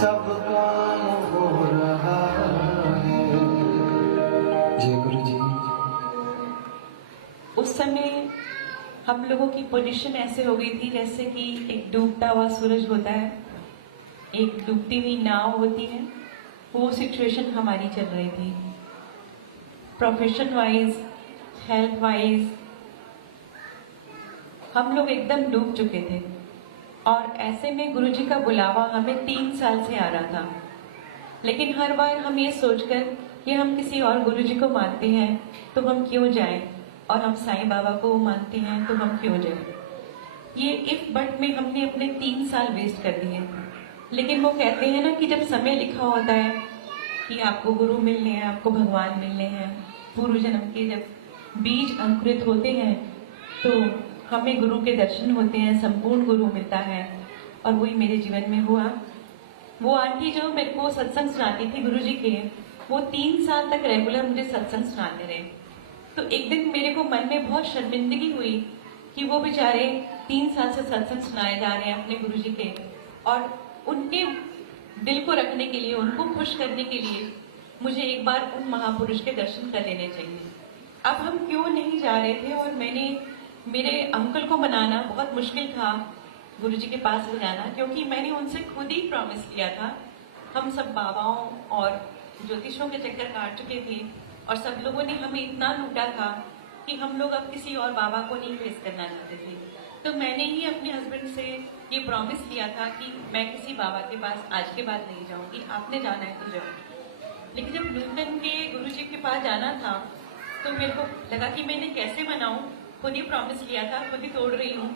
सब काम हो रहा है। जय गुरु जी। उस समय हम लोगों की पोजीशन ऐसे हो गई थी जैसे कि एक डूबता हुआ सूरज होता है, एक डूबती हुई नाव होती है, वो सिचुएशन हमारी चल रही थी। प्रोफेशन वाइज, हेल्थ वाइज हम लोग एकदम डूब चुके थे। और ऐसे में गुरुजी का बुलावा हमें 3 साल से आ रहा था, लेकिन हर बार हम ये सोचकर कि हम किसी और गुरुजी को मानते हैं तो हम क्यों जाएं, और हम साईं बाबा को मानते हैं तो हम क्यों जाएं। ये इफ बट में हमने अपने 3 साल वेस्ट कर दिए। लेकिन वो कहते हैं ना कि जब समय लिखा होता है कि आपको गुरु मिलने हैं, आपको भगवान मिलने हैं, पूर्व जन्म के जब बीज अंकुरित होते हैं तो हमें गुरु के दर्शन होते हैं, संपूर्ण गुरु मिलता है। और वही मेरे जीवन में हुआ। वो आंटी जो मेरे को सत्संग सुनाती थी गुरुजी के, वो 3 साल तक रेगुलर मुझे सत्संग सुनाते रहे। तो एक दिन मेरे को मन में बहुत शर्मिंदगी हुई कि वो बेचारे 3 साल से सत्संग सुनाए जा रहे हैं अपने गुरुजी के, और उनके दिल को रखने के लिए, उनको खुश करने के लिए मुझे एक बार उन महापुरुष के दर्शन कर लेने चाहिए। अब हम क्यों नहीं जा रहे थे, और मेरे अंकल को मनाना बहुत मुश्किल था गुरुजी के पास ले जाना, क्योंकि मैंने उनसे खुद ही प्रॉमिस किया था। हम सब बाबाओं और ज्योतिषों के चक्कर काट चुके थे और सब लोगों ने हमें इतना लूटा था कि हम लोग अब किसी और बाबा को नहीं फेस करना चाहते थे। तो मैंने ही अपने हस्बैंड से ये प्रॉमिस किया था कि मैं किसी बाबा के पास आज के बाद नहीं जाऊंगी, आपने जाना है तो जाओ। लेकिन जब नूतन के गुरुजी के पास जाना था तो मेरे को लगा कि मैंने कैसे मनाऊं, खुद ही प्रॉमिस किया था, खुद ही तोड़ रही हूँ।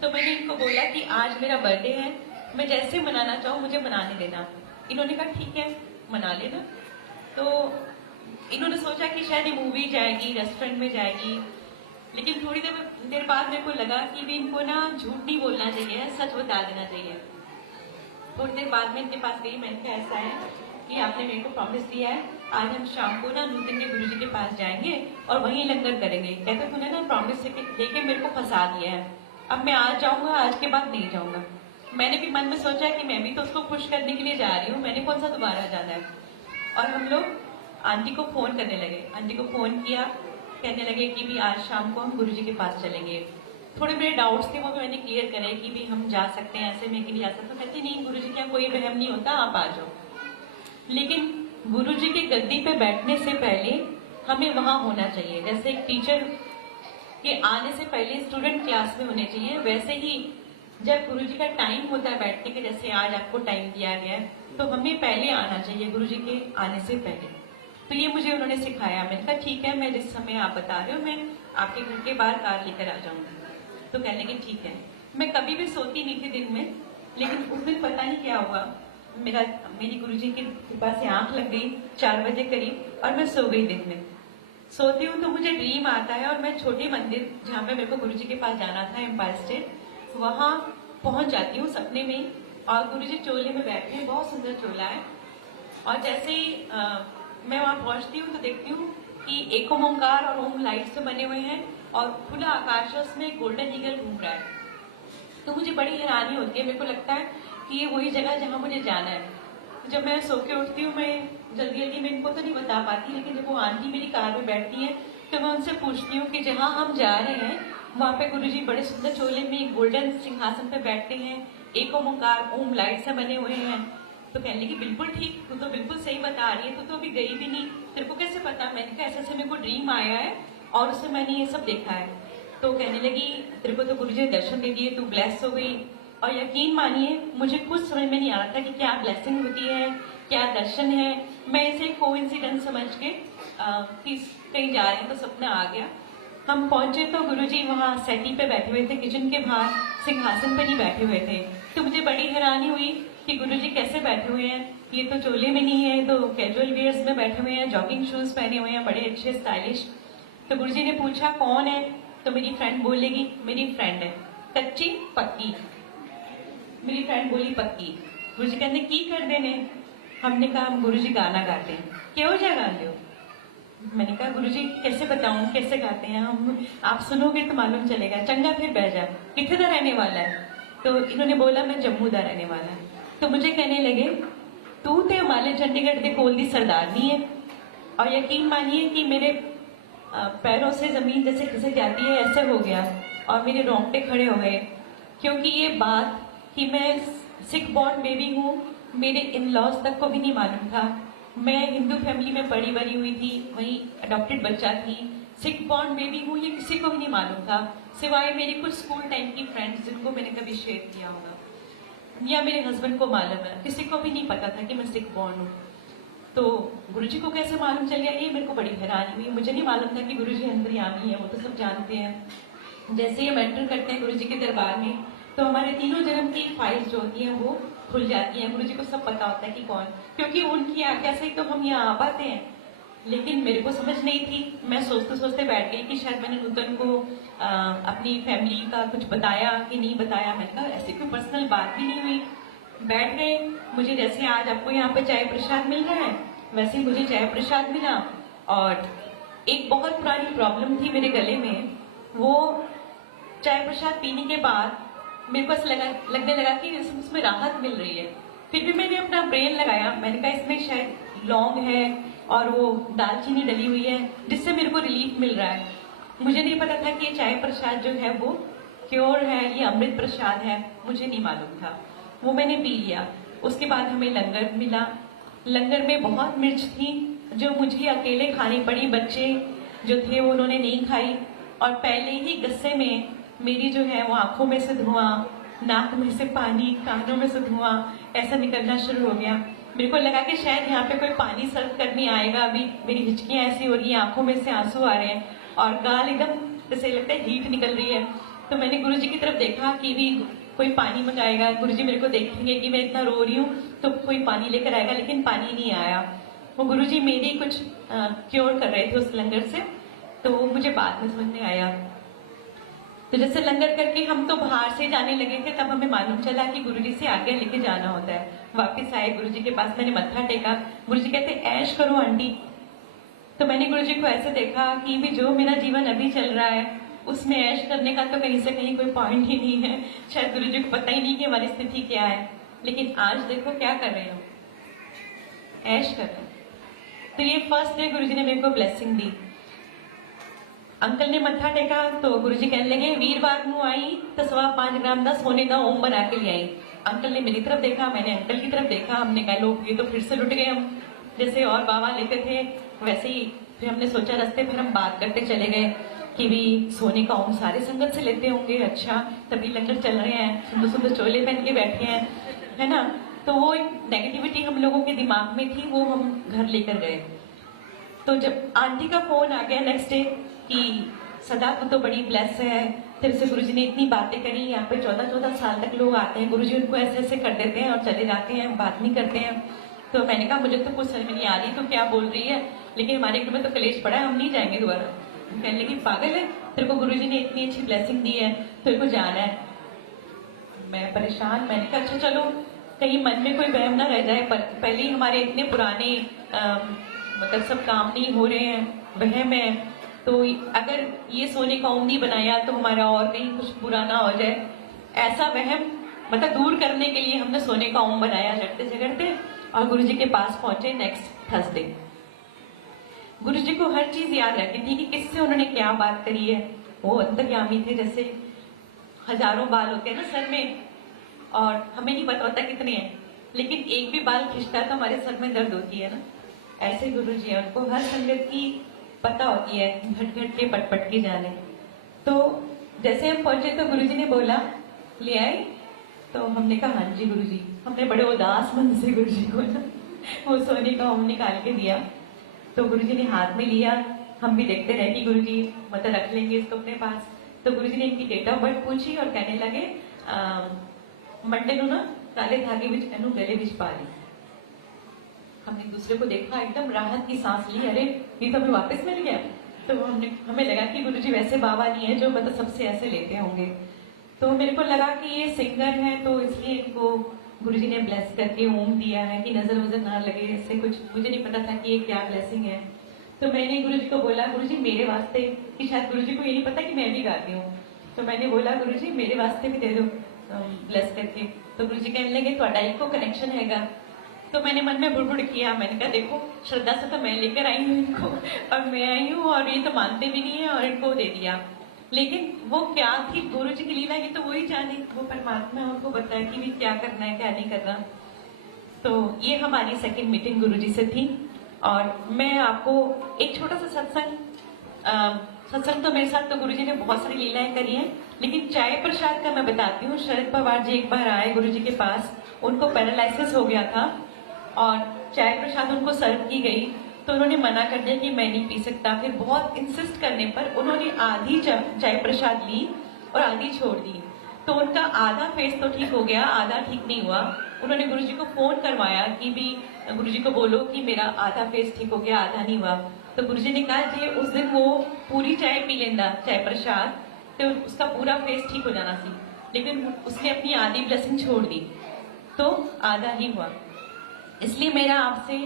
तो मैंने इनको बोला कि आज मेरा बर्थडे है, मैं जैसे मनाना चाहूँ मुझे मनाने देना। इन्होंने कहा ठीक है मना लेना। तो इन्होंने सोचा कि शायद ये मूवी जाएगी, रेस्टोरेंट में जाएगी, लेकिन थोड़ी देर बाद मेरे को लगा कि भी इनको ना झूठ नहीं बोलना चाहिए, सच बता देना चाहिए। थोड़ी देर बाद में इनके पास गई, मैंने कहा ऐसा है कि आपने मेरे को प्रॉमिस दिया है, आज हम शाम को ना नूतन के गुरुजी के पास जाएंगे और वहीं लंगर करेंगे। कहते तूने ना प्रॉमिस लेके मेरे को फंसा दिया है, अब मैं आज जाऊंगा, आज के बाद नहीं जाऊंगा। मैंने भी मन में सोचा कि मैं भी तो उसको खुश करने के लिए जा रही हूँ, मैंने कौन सा दोबारा जाना है। और हम लोग आंटी को फोन करने लगे, आंटी को फोन किया, कहने लगे कि भी आज शाम को हम गुरुजी के पास चलेंगे। थोड़े मेरे डाउट्स थे वो भी मैंने क्लियर करे कि भी हम जा सकते हैं, ऐसे में कि नहीं जा सकते। कहती नहीं गुरुजी क्या कोई वहम नहीं होता, आप आ जाओ। लेकिन गुरुजी की गद्दी पे बैठने से पहले हमें वहां होना चाहिए। जैसे एक टीचर के आने से पहले स्टूडेंट क्लास में होने चाहिए, वैसे ही जब गुरुजी का टाइम होता है बैठने के, जैसे आज आपको टाइम दिया गया है, तो हमें पहले आना चाहिए गुरुजी के आने से पहले। तो ये मुझे उन्होंने सिखाया। मैंने कहा ठीक है, मैं जिस समय आप बता रहे हो मैं आपके घर के बाहर कार लेकर आ जाऊंगी। तो कहने लगे ठीक है। मैं कभी भी सोती नहीं थी दिन में, लेकिन उस दिन पता नहीं क्या हुआ, मेरी गुरुजी के पास से आंख लग गई 4 बजे करीब, और मैं सो गई। दिन में सोती हूँ तो मुझे ड्रीम आता है और मैं छोटे मंदिर जहाँ पे मेरे को गुरुजी के पास जाना था, एम्पायर स्टेट, वहां पहुंच जाती हूँ सपने में। और गुरुजी चोले में बैठे हैं, बहुत सुंदर चोला है। और जैसे ही मैं वहां पहुंचती हूँ तो देखती हूँ कि एक ओमकार और ओम लाइट से बने हुए हैं और खुला आकाश है, उसमें गोल्डन ईगल घूम रहा है। तो मुझे बड़ी हैरानी होती है, मेरे को लगता है कि ये वही जगह जहाँ मुझे जाना है। तो जब मैं सो के उठती हूँ, मैं जल्दी जल्दी में इनको तो नहीं बता पाती, लेकिन जब वो आंटी मेरी कार में बैठती है तो मैं उनसे पूछती हूँ कि जहाँ हम जा रहे हैं वहां पे गुरुजी बड़े सुंदर चोले में गोल्डन सिंहासन पे बैठते हैं, एक ओमकार ओम लाइट से बने हुए हैं। तो कहने लगी बिल्कुल ठीक, तू तो बिल्कुल सही बता रही है, तू तो अभी गई भी नहीं, तेरे को कैसे पता। मैंने कहा ऐसे ऐसे मेरे को ड्रीम आया है और उससे मैंने ये सब देखा है। तो कहने लगी तेरे को तो गुरुजी ने दर्शन दे दिए, तू ब्लेस हो गई। और यकीन मानिए मुझे कुछ समझ में नहीं आ रहा था कि क्या ब्लेसिंग होती है, क्या दर्शन है। मैं इसे कोइंसिडेंस समझ के कि कहीं जा रहे हैं तो सपना आ गया। हम पहुंचे तो गुरुजी वहां सेटी पे बैठे हुए थे, किचन के बाहर सिंहासन पे नहीं बैठे हुए थे। तो मुझे बड़ी हैरानी हुई कि गुरुजी कैसे बैठे हुए हैं, ये तो चोले में नहीं है, तो कैजुअल वेयर्स में बैठे हुए हैं, जॉगिंग शूज पहने हुए हैं, बड़े अच्छे स्टाइलिश। तो गुरुजी ने पूछा कौन है, तो मेरी फ्रेंड बोलेगी मेरी फ्रेंड है, कच्ची पक्की। मेरी फ्रेंड बोली पक्की। गुरुजी कहते की कर देने। हमने कहा हम गुरुजी गाना गाते हैं, क्यों जा गा लो। मैंने कहा गुरुजी कैसे बताऊं कैसे गाते हैं हम, आप सुनोगे तो मालूम चलेगा। चंगा फिर बह जा, कितने का रहने वाला है। तो इन्होंने बोला मैं जम्मू का रहने वाला है। तो मुझे कहने लगे तू ते हिमालय चंडीगढ़ के कोल दी सरदारनी है। और यकीन मानिए कि मेरे पैरों से जमीन जैसे खिसक जाती है ऐसे हो गया और मेरे रोंगटे खड़े हो गए, क्योंकि ये बात कि मैं सिख बॉर्न बेबी हूँ मेरे इन लॉज तक को भी नहीं मालूम था। मैं हिंदू फैमिली में पड़ी बड़ी हुई थी, वहीं अडॉप्टेड बच्चा थी। सिख बॉर्न बेबी हूँ ये किसी को भी नहीं मालूम था, सिवाय मेरी कुछ स्कूल टाइम की फ्रेंड्स जिनको मैंने कभी शेयर किया होगा, या मेरे हस्बैंड को मालूम है। किसी को भी नहीं पता था कि मैं सिख बॉर्न हूँ। तो गुरुजी को कैसे मालूम चल गया ये मेरे को बड़ी हैरानी हुई। मुझे नहीं मालूम था कि गुरुजी अंतर्यामी है, वो तो सब जानते हैं। जैसे ही हम एंटर करते हैं गुरुजी के दरबार में तो हमारे तीनों जन्म की फाइल्स जो होती हैं वो खुल जाती हैं। गुरुजी को सब पता होता है कि कौन, क्योंकि उनकी आज्ञा से तो हम यहाँ आ पाते हैं। लेकिन मेरे को समझ नहीं थी, मैं सोचते सोचते बैठ गई कि शायद मैंने नूतन को अपनी फैमिली का कुछ बताया कि नहीं बताया। मैंने कहा ऐसी कोई पर्सनल बात भी नहीं हुई। बैठ गए। मुझे जैसे आज आपको यहाँ पे चाय प्रसाद मिल रहा है वैसे मुझे चाय प्रसाद मिला। और एक बहुत पुरानी प्रॉब्लम थी मेरे गले में, वो चाय प्रसाद पीने के बाद मेरे को ऐसा लगने लगा कि उसमें राहत मिल रही है। फिर भी मैंने अपना ब्रेन लगाया, मैंने कहा इसमें शायद लौंग है और वो दालचीनी डली हुई है जिससे मेरे को रिलीफ मिल रहा है। मुझे नहीं पता था कि ये चाय प्रसाद जो है वो क्योर है, ये अमृत प्रसाद है, मुझे नहीं मालूम था। वो मैंने पी लिया। उसके बाद हमें लंगर मिला। लंगर में बहुत मिर्च थी जो मुझे अकेले खानी पड़ी। बच्चे जो थे वो उन्होंने नहीं खाई। और पहले ही गुस्से में मेरी जो है वो आंखों में से धुआं, नाक में से पानी, कानों में से धुआं ऐसा निकलना शुरू हो गया। मेरे को लगा कि शायद यहाँ पे कोई पानी सर्व करने आएगा। अभी मेरी हिचकियां ऐसी हो रही हैं, आंखों में से आंसू आ रहे हैं और गाल एकदम जैसे लगता है हीट निकल रही है। तो मैंने गुरुजी की तरफ देखा कि भी कोई पानी मंगाएगा, गुरुजी मेरे को देखेंगे कि मैं इतना रो रही हूँ तो कोई पानी लेकर आएगा, लेकिन पानी नहीं आया। वो गुरुजी मेरी कुछ क्योर कर रहे थे उस लंगर से, तो मुझे बाद में समझ में आया। तो जैसे लंगर करके हम तो बाहर से जाने लगे थे, तब हमें मालूम चला कि गुरुजी से आज्ञा लेके जाना होता है। वापस आए गुरुजी के पास, मैंने मत्था टेका। गुरुजी कहते ऐश करो आंटी। तो मैंने गुरुजी को ऐसे देखा कि भी जो मेरा जीवन अभी चल रहा है उसमें ऐश करने का तो कहीं से कहीं कोई पॉइंट ही नहीं है। शायद गुरुजी को पता ही नहीं कि हमारी स्थिति क्या है, लेकिन आज देखो क्या कर रहे हो, ऐश कर रहे हो। तो ये फर्स्ट डे गुरुजी ने मेरे को ब्लेसिंग दी। अंकल ने मत्था टेका तो गुरुजी कहने लगे वीरवार को आई तो 5.25 ग्राम का सोने का ओम बना के ले आई। अंकल ने मेरी तरफ देखा, मैंने अंकल की तरफ देखा। हमने कहा लोग ये तो फिर से लुट गए हम, जैसे और बाबा लेते थे वैसे ही। फिर हमने सोचा रास्ते फिर हम बात करते चले गए कि भी सोने का ओम सारे संगत से लेते होंगे, अच्छा तभी लंगर चल रहे हैं, सुंदर सुंदर चोले पहन के बैठे हैं, है ना। तो वो एक नेगेटिविटी हम लोगों के दिमाग में थी, वो हम घर लेकर गए। तो जब आंटी का फोन आ गया नेक्स्ट डे कि सदा को तो बड़ी ब्लेस है, फिर से गुरुजी ने इतनी बातें करी, यहाँ पे 14-14 साल तक लोग आते हैं, गुरुजी उनको ऐसे ऐसे कर देते हैं और चले जाते हैं, बात नहीं करते हैं। तो मैंने कहा मुझे तो कुछ समझ में नहीं आ रही तो क्या बोल रही है, लेकिन हमारे घर में तो कलेश पड़ा है, हम नहीं जाएंगे दोबारा। कहने लगी पागल है, तेरे को गुरुजी ने इतनी अच्छी ब्लेसिंग दी है, तेरे को जाना है। मैं परेशान, मैंने कहा अच्छा चलो कहीं मन में कोई वहम ना रह जाए, पर पहले ही हमारे इतने पुराने मतलब सब काम नहीं हो रहे हैं, वहम है, तो अगर ये सोने का ओम नहीं बनाया तो हमारा और कहीं कुछ बुरा ना हो जाए। ऐसा वहम मतलब दूर करने के लिए हमने सोने का ओम बनाया झगड़ते झगड़ते और गुरुजी के पास पहुंचे नेक्स्ट थर्सडे। गुरुजी को हर चीज याद रहती थी कि किससे उन्होंने क्या बात करी है। वो अंतर्यामी थे, जैसे हजारों बाल होते हैं ना सर में और हमें नहीं पता होता कितने हैं, लेकिन एक भी बाल खिंचता है तो हमारे सर में दर्द होती है ना। ऐसे गुरुजी है, उनको हर संगत की पता होती है, घट घट के पट पट के जाने। तो जैसे हम पहुंचे तो गुरुजी ने बोला ले आए, तो हमने कहा हाँ जी गुरुजी। हमने बड़े उदास मन से गुरुजी को ना वो सोने का ओम निकाल के दिया। तो गुरुजी ने हाथ में लिया, हम भी देखते रहे कि गुरुजी मतलब रख लेंगे इसको अपने पास। तो गुरुजी ने इनकी डेट ऑफ बर्थ पूछी और कहने लगे मंडे नु ना काले धागे विच एनु गले विच पा ली। हमने एक दूसरे को देखा, एकदम राहत की सांस ली, अरे ये तो हमें वापस मिल गया। तो हमें लगा कि गुरुजी वैसे बाबा नहीं है जो मतलब सबसे ऐसे लेते होंगे। तो मेरे को लगा कि ये सिंगर है तो इसलिए इनको गुरुजी ने ब्लेस करके ओम दिया है कि नजर वजर ना लगे, इससे कुछ मुझे नहीं पता था कि ये क्या ब्लेसिंग है। तो मैंने गुरुजी को बोला गुरुजी मेरे वास्ते, कि शायद गुरुजी को ये नहीं पता कि मैं भी गाती हूँ। तो मैंने बोला गुरुजी मेरे वास्ते भी दे दो ब्लेस करके। तो गुरुजी कहने लगे ਤੁਹਾਡਾ ਇੱਕੋ कनेक्शन हैगा तो मैंने मन में बुड़बुड़ किया, मैंने कहा देखो श्रद्धा से तो मैं लेकर आई हूँ इनको, और मैं आई हूँ और ये तो मानते भी नहीं है और इनको दे दिया। लेकिन वो क्या थी गुरु जी की लीला, ये तो वही जाने, वो परमात्मा उनको बताया कि भी क्या करना है क्या नहीं करना। तो ये हमारी सेकंड मीटिंग गुरु जी से थी। और मैं आपको एक छोटा सा सत्संग तो मेरे साथ तो गुरु जी ने बहुत सारी लीलाएं करी हैं, लेकिन चाय प्रसाद का मैं बताती हूँ। शरद पवार जी एक बार आए गुरु जी के पास, उनको पैरालिसिस हो गया था और चाय प्रसाद उनको सर्व की गई तो उन्होंने मना कर दिया कि मैं नहीं पी सकता। फिर बहुत इंसिस्ट करने पर उन्होंने आधी चाय प्रसाद ली और आधी छोड़ दी। तो उनका आधा फेस तो ठीक हो गया, आधा ठीक नहीं हुआ। उन्होंने गुरुजी को फोन करवाया कि भी गुरुजी को बोलो कि मेरा आधा फेस ठीक हो गया, आधा नहीं हुआ। तो गुरुजी ने कहा जी उस दिन वो पूरी चाय पी लेंदा, चाय प्रसाद, तो उसका पूरा फेस ठीक हो जाना सी, लेकिन उसने अपनी आधी ब्लेसिंग छोड़ दी तो आधा ही हुआ। इसलिए मेरा आपसे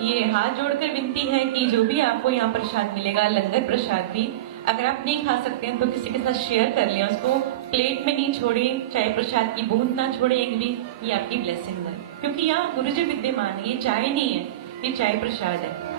ये हाथ जोड़कर विनती है कि जो भी आपको यहाँ प्रसाद मिलेगा, लंगर प्रसाद भी, अगर आप नहीं खा सकते हैं तो किसी के साथ शेयर कर लें, उसको प्लेट में नहीं छोड़ें, चाय प्रसाद की बूंद ना छोड़े एक भी, ये आपकी ब्लेसिंग है। क्योंकि यहाँ गुरु जी विद्यमान है, ये चाय नहीं है, ये चाय प्रसाद है।